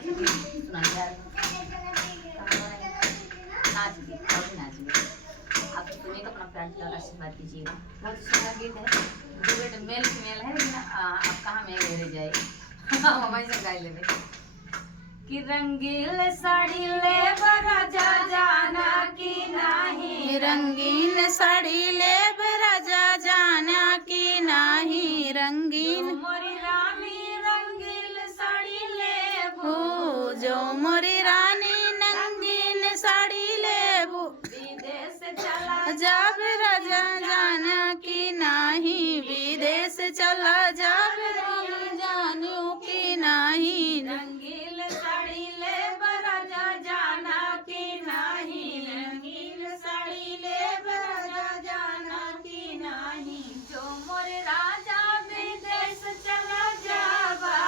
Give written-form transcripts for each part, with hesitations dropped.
सुना यार नाच दी और भी नाच दी। आप सुनिए तो अपना प्यार और आशीर्वाद दीजिएगा। बहुत सुंदर गीत है, डुएट मेल फीमेल है, लेकिन आप कहाँ में ले जाए हमारे से गाय लेवे कि रंगील साड़ी ले राजा जाना की नहीं, रंगीन साड़ी ले राजा जाना की नहीं, रंगीन मोरी रानी रंगील साड़ी ले जो मोरी रानी रंगीन साड़ी लेबू विदेश चला जब राजा जाना की नहीं, विदेश चला जब जानू की नहीं, रंगील साड़ी ले राजा जाना की नहीं, रंगील साड़ी ले राजा जाना की नहीं। जो मोरे राजा विदेश चला जावा,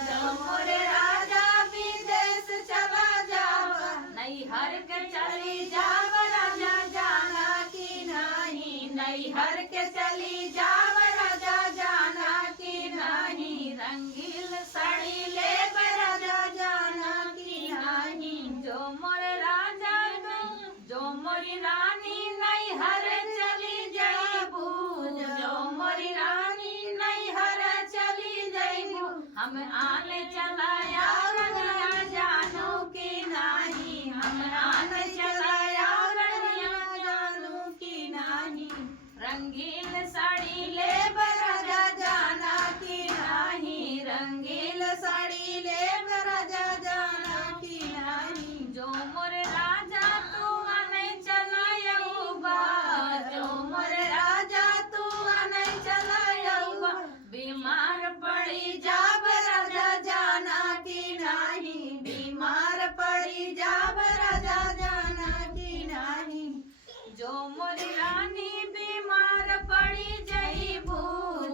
जो मोरे राजा विदेश चला जावा, नैहर के चली जाव राजा जाना की नहीं, नैहर के चली जाव राजा जाना की नहीं, रंगील साड़ी ले राजा जाना की नहीं। जो मोर राजा जो मोरी रानी नैहर चली जाबू, जो मोरी रानी नैहर चली जाबू, हम आने चलाया रनिया जानू की नहीं, हम आने चलाया रनिया जानू की नहीं, रंगील साड़ी ले राजा जाना की नहीं, रंगील साड़ी ले राजा जाना की नहीं। जो मोर राजा तू आने चलायऊबा, जो मोर राजा तू आने चलायऊबा, बीमार पड़ी जाब राजा जाना की नहीं, बीमार पड़ी जाब राजा जाना की नहीं। जो मोरी रानी बीमार पड़ी जईबू,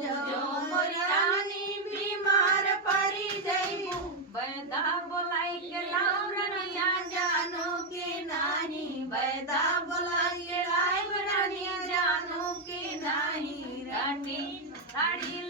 जो मोरी रानी बीमार पड़ी जईबू, बैदा बोलाई के लाव रनिया जानू की नहीं, बैदा बोलाई के लाव रनिया जानू की नहीं, रानी साड़ी